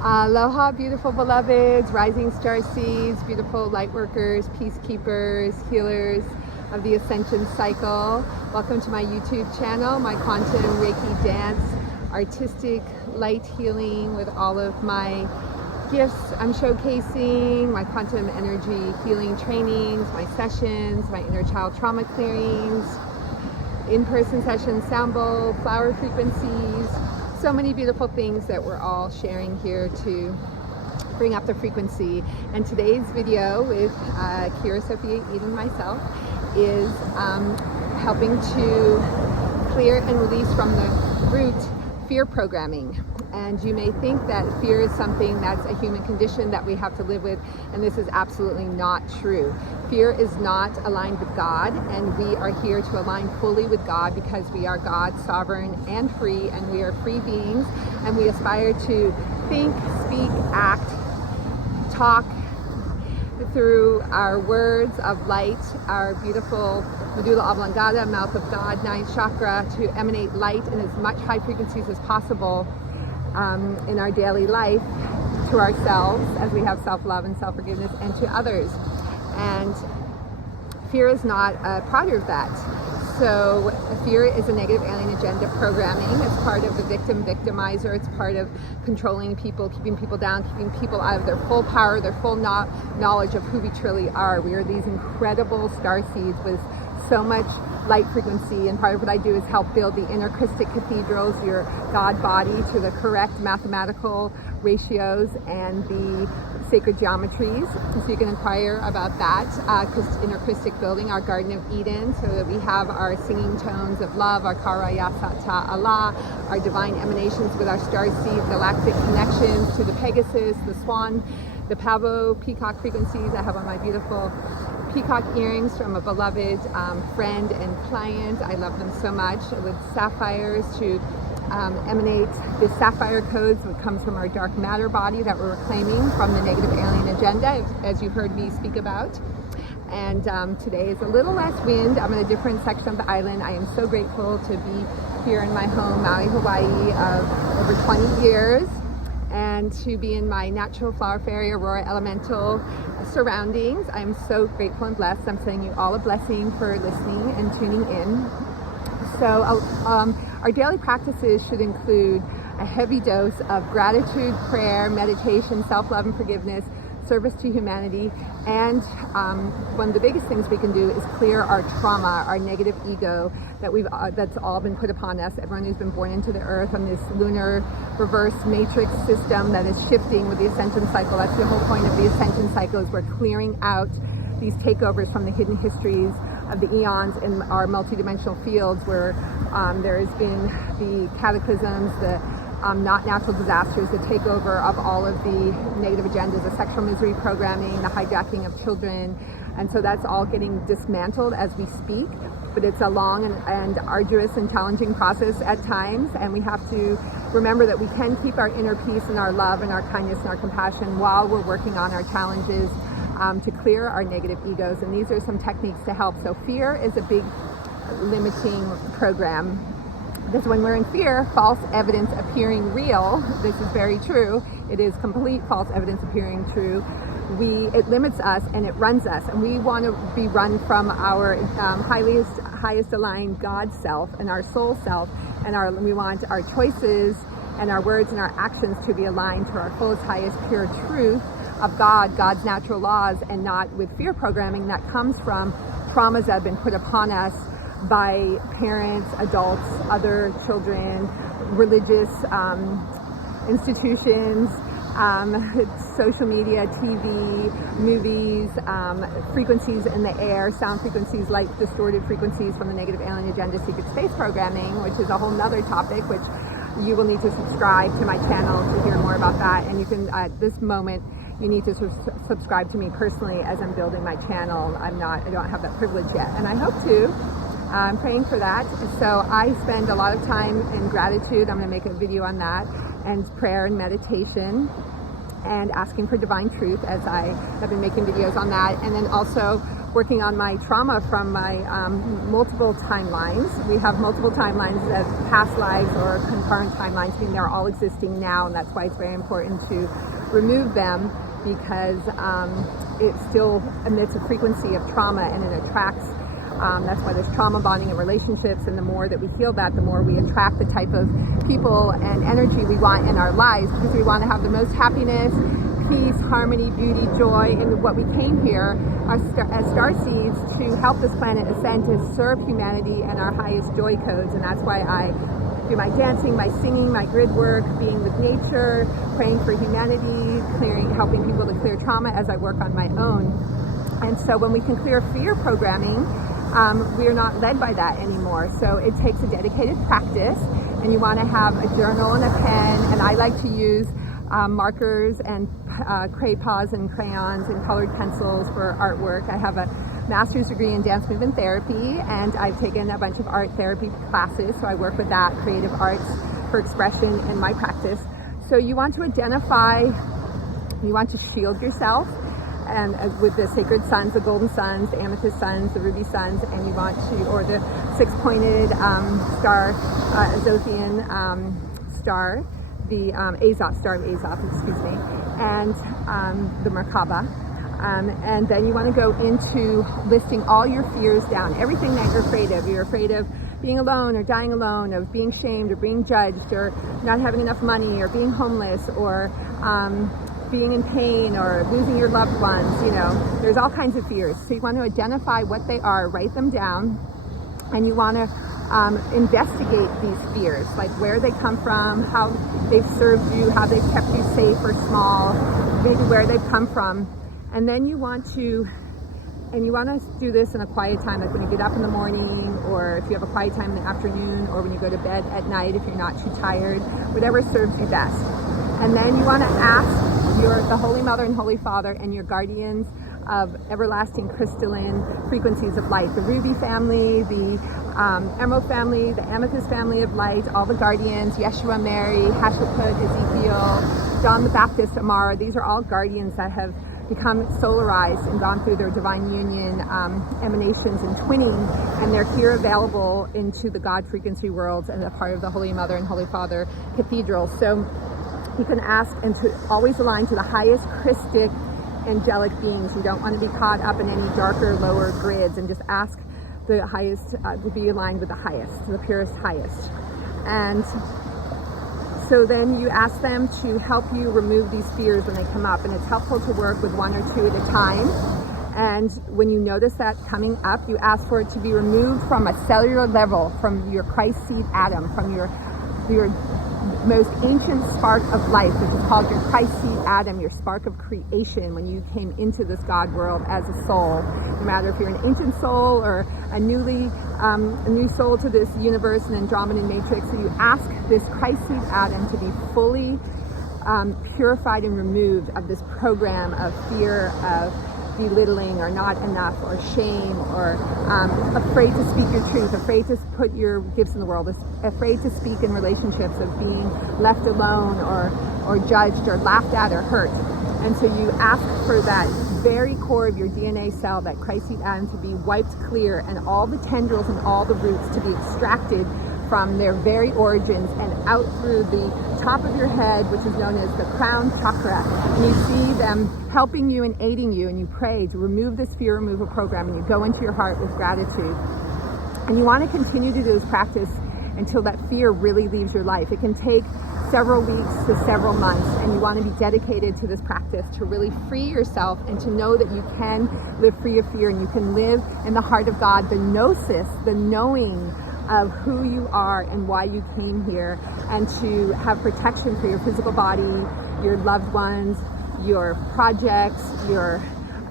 Aloha, beautiful beloveds, rising star seeds, beautiful light workers, peacekeepers, healers of the ascension cycle. Welcome to my YouTube channel, my quantum Reiki dance, artistic light healing with all of my gifts I'm showcasing, my quantum energy healing trainings, my sessions, my inner child trauma clearings, in-person sessions, sound bowl, flower frequencies, so many beautiful things that we're all sharing here to bring up the frequency. And today's video with Kira Sophia Eden myself is helping to clear and release from the root fear programming. And you may think that fear is something that's a human condition that we have to live with, and this is absolutely not true. Fear is not aligned with God, and we are here to align fully with God because we are God, sovereign and free, and we are free beings, and we aspire to think, speak, act, talk through our words of light, our beautiful medulla oblongata, mouth of God, ninth chakra, to emanate light in as much high frequencies as possible in our daily life to ourselves, as we have self-love and self-forgiveness, and to others. And fear is not a part of that. So fear is a negative alien agenda programming. It's part of the victimizer. It's part of controlling people, keeping people down, keeping people out of their full power, their full knowledge of who we truly are. We are these incredible star seeds with so much light frequency, and part of what I do is help build the inner Christic cathedrals, your God body, to the correct mathematical ratios and the sacred geometries. So you can inquire about that, inner Christic building, our Garden of Eden, so that we have our singing tones of love, our Kara Yasata Allah, our divine emanations with our star seed galactic connections to the Pegasus, the Swan, the Pavo, peacock frequencies. I have on my beautiful peacock earrings from a beloved friend and client. I love them so much, with sapphires to emanate the sapphire codes that comes from our dark matter body that we're reclaiming from the negative alien agenda, as you heard me speak about. And today is a little less wind. I'm in a different section of the island. I am so grateful to be here in my home, Maui, Hawaii, of over 20 years, and to be in my natural flower fairy aurora elemental surroundings. I am so grateful and blessed. I'm sending you all a blessing for listening and tuning in. So our daily practices should include a heavy dose of gratitude, prayer, meditation, self-love and forgiveness, service to humanity, and one of the biggest things we can do is clear our trauma, our negative ego that's all been put upon us. Everyone who's been born into the earth on this lunar reverse matrix system that is shifting with the ascension cycle. That's the whole point of the ascension cycle, is we're clearing out these takeovers from the hidden histories of the eons in our multidimensional fields, where there has been the cataclysms, the not natural disasters, the takeover of all of the negative agendas, the sexual misery programming, the hijacking of children. And so that's all getting dismantled as we speak, but it's a long and arduous and challenging process at times, and we have to remember that we can keep our inner peace and our love and our kindness and our compassion while we're working on our challenges to clear our negative egos. And these are some techniques to help. So fear is a big limiting program, because when we're in fear, false evidence appearing real, this is very true, it is complete false evidence appearing true, it limits us and it runs us, and we want to be run from our highest aligned God self and our soul self, and we want our choices and our words and our actions to be aligned to our fullest, highest, pure truth of God's natural laws, and not with fear programming that comes from traumas that have been put upon us by parents, adults, other children, religious institutions, social media, TV, movies, frequencies in the air, sound frequencies, light distorted frequencies from the negative alien agenda, secret space programming, which is a whole nother topic, which you will need to subscribe to my channel to hear more about that. And you can, at this moment, you need to subscribe to me personally as I'm building my channel. I don't have that privilege yet, and I hope to. I'm praying for that. So I spend a lot of time in gratitude. I'm going to make a video on that, and prayer and meditation, and asking for divine truth, as I have been making videos on that. And then also working on my trauma from my multiple timelines. We have multiple timelines of past lives or concurrent timelines, meaning they're all existing now, and that's why it's very important to remove them, because it still emits a frequency of trauma and it attracts. That's why there's trauma bonding in relationships, and the more that we heal that, the more we attract the type of people and energy we want in our lives, because we want to have the most happiness, peace, harmony, beauty, joy. And what we came here as star seeds to help this planet ascend, to serve humanity and our highest joy codes. And that's why I do my dancing, my singing, my grid work, being with nature, praying for humanity, helping people to clear trauma as I work on my own. And so when we can clear fear programming, we are not led by that anymore. So it takes a dedicated practice, and you want to have a journal and a pen. And I like to use markers and crayons and crayons and colored pencils for artwork. I have a master's degree in dance movement therapy, and I've taken a bunch of art therapy classes, so I work with that, creative arts for expression in my practice. So you want to identify, you want to shield yourself, and with the sacred suns, the golden suns, the amethyst suns, the ruby suns, and you want to, or the six-pointed star, Zothian star, the star of Azov, excuse me, and the Merkaba. And then you want to go into listing all your fears down, everything that you're afraid of. You're afraid of being alone or dying alone, of being shamed or being judged, or not having enough money, or being homeless, or being in pain, or losing your loved ones. You know, there's all kinds of fears. So you want to identify what they are, write them down, and you want to investigate these fears, like where they come from, how they've served you, how they've kept you safe or small, maybe where they've come from. And then you want to do this in a quiet time, like when you get up in the morning, or if you have a quiet time in the afternoon, or when you go to bed at night if you're not too tired, whatever serves you best. And then you want to ask the Holy Mother and Holy Father and your guardians of everlasting crystalline frequencies of light, the Ruby family, the Emerald family, the Amethyst family of light, all the guardians, Yeshua, Mary, Hasheput, Ezekiel, John the Baptist, Amara. These are all guardians that have become solarized and gone through their divine union emanations and twinning, and they're here available into the God frequency worlds and a part of the Holy Mother and Holy Father cathedral. So you can ask, and to always align to the highest Christic angelic beings. You don't want to be caught up in any darker, lower grids, and just ask the highest, to be aligned with the highest, the purest highest. And so then you ask them to help you remove these fears when they come up, and it's helpful to work with one or two at a time. And when you notice that coming up, you ask for it to be removed from a cellular level, from your Christ seed atom, from your most ancient spark of life, which is called your Christ seed atom, your spark of creation when you came into this God world as a soul. No matter if you're an ancient soul or a new soul to this universe and Andromedan matrix, so you ask this Christ seed atom to be fully purified and removed of this program of fear, of belittling or not enough or shame, or afraid to speak your truth, afraid to put your gifts in the world, afraid to speak in relationships, of being left alone or judged or laughed at or hurt. And so you ask for that very core of your DNA cell, that Christ seed atom, to be wiped clear, and all the tendrils and all the roots to be extracted from their very origins and out through the top of your head, which is known as the crown chakra. And you see them helping you and aiding you, and you pray to remove this fear removal program, and you go into your heart with gratitude. And you want to continue to do this practice until that fear really leaves your life. It can take several weeks to several months, and you want to be dedicated to this practice to really free yourself and to know that you can live free of fear, and you can live in the heart of God, the gnosis, the knowing of who you are and why you came here, and to have protection for your physical body, your loved ones, your projects, your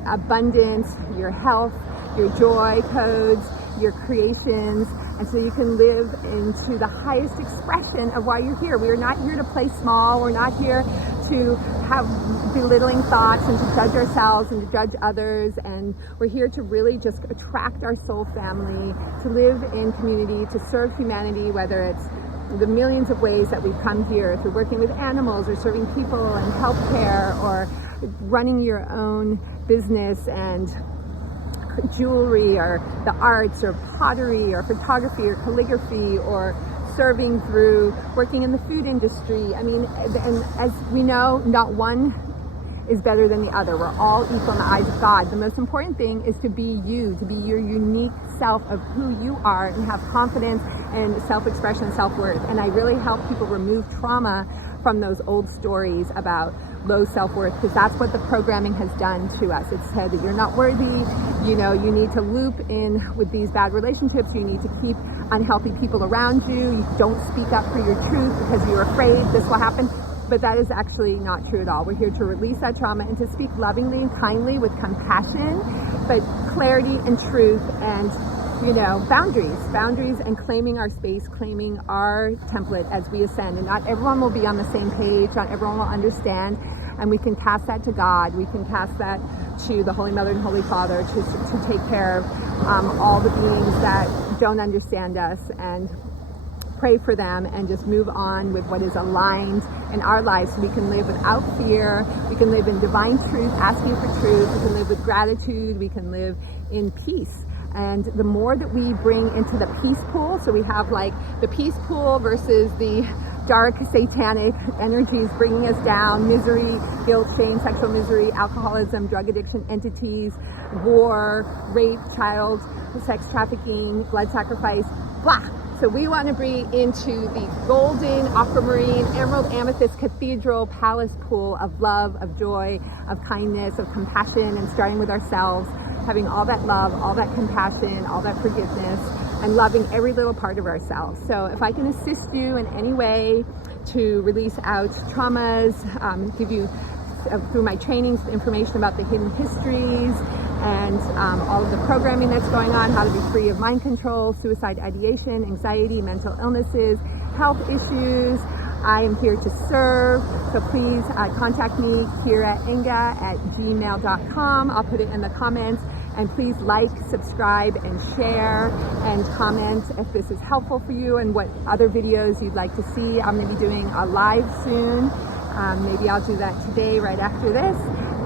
abundance, your health, your joy codes, your creations, and so you can live into the highest expression of why you're here. We are not here to play small. We're not here to have belittling thoughts and to judge ourselves and to judge others. And we're here to really just attract our soul family, to live in community, to serve humanity, whether it's the millions of ways that we've come here through working with animals or serving people in healthcare or running your own business and jewelry or the arts or pottery or photography or calligraphy or serving through working in the food industry. I mean, and as we know, not one is better than the other. We're all equal in the eyes of God. The most important thing is to be you, to be your unique self of who you are, and have confidence and self-expression, self-worth. And I really help people remove trauma from those old stories about low self-worth, because that's what the programming has done to us. It's said that you're not worthy, you know, you need to loop in with these bad relationships, you need to keep unhealthy people around you, you don't speak up for your truth because you're afraid this will happen. But that is actually not true at all. We're here to release that trauma and to speak lovingly and kindly with compassion, but clarity and truth and, you know, boundaries and claiming our space, claiming our template as we ascend. And not everyone will be on the same page, not everyone will understand. And we can cast that to God. We can cast that to the Holy Mother and Holy Father to take care of all the beings that don't understand us, and pray for them and just move on with what is aligned in our lives, so we can live without fear, we can live in divine truth, asking for truth, we can live with gratitude, we can live in peace. And the more that we bring into the peace pool, so we have like the peace pool versus the dark satanic energies bringing us down, misery, guilt, shame, sexual misery, alcoholism, drug addiction, entities, war, rape, child sex trafficking, blood sacrifice, blah. So we want to bring into the golden aquamarine, emerald amethyst cathedral palace pool of love, of joy, of kindness, of compassion, and starting with ourselves, having all that love, all that compassion, all that forgiveness, and loving every little part of ourselves. So if I can assist you in any way to release out traumas, give you through my trainings information about the hidden histories and all of the programming that's going on, how to be free of mind control, suicide ideation, anxiety, mental illnesses, health issues. I am here to serve, so please contact me, kirainga@gmail.com. I'll put it in the comments, and please like, subscribe, and share, and comment if this is helpful for you and what other videos you'd like to see. I'm going to be doing a live soon. Maybe I'll do that today right after this.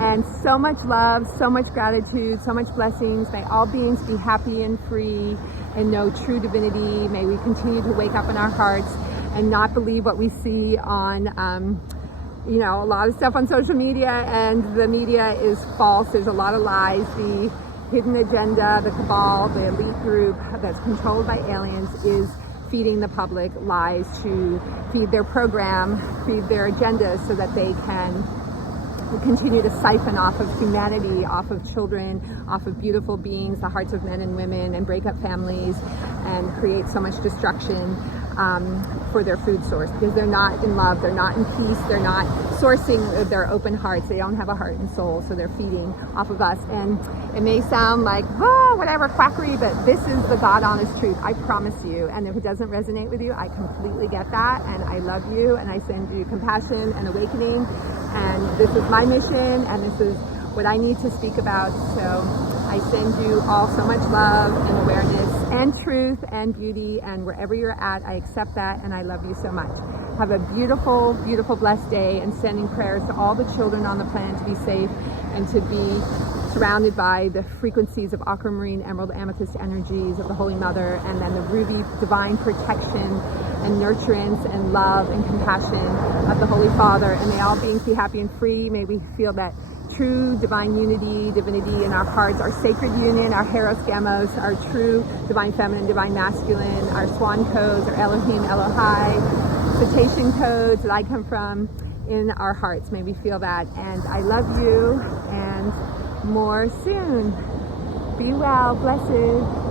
And so much love, so much gratitude, so much blessings. May all beings be happy and free and know true divinity. May we continue to wake up in our hearts and not believe what we see on, you know, a lot of stuff on social media, and the media is false. There's a lot of lies. The hidden agenda, the cabal, the elite group that's controlled by aliens is feeding the public lies to feed their program, feed their agendas, so that they can continue to siphon off of humanity, off of children, off of beautiful beings, the hearts of men and women, and break up families and create so much destruction for their food source, because they're not in love, they're not in peace, they're not sourcing their open hearts, they don't have a heart and soul, so they're feeding off of us. And it may sound like, oh, whatever, quackery, but this is the God honest truth, I promise you. And if it doesn't resonate with you, I completely get that, and I love you, and I send you compassion and awakening, and this is my mission, and this is what I need to speak about. So I send you all so much love and awareness and truth and beauty, and wherever you're at, I accept that, and I love you so much. Have a beautiful, beautiful, blessed day, and sending prayers to all the children on the planet to be safe and to be surrounded by the frequencies of aquamarine, emerald, amethyst energies of the Holy Mother, and then the ruby divine protection and nurturance and love and compassion of the Holy Father. And may all beings be happy and free. May we feel that true divine unity, divinity in our hearts, our sacred union, our Heros Gamos, our true divine feminine, divine masculine, our swan codes, our Elohim, Elohai, cetacean codes that I come from in our hearts. May we feel that. And I love you, and more soon. Be well, blessed.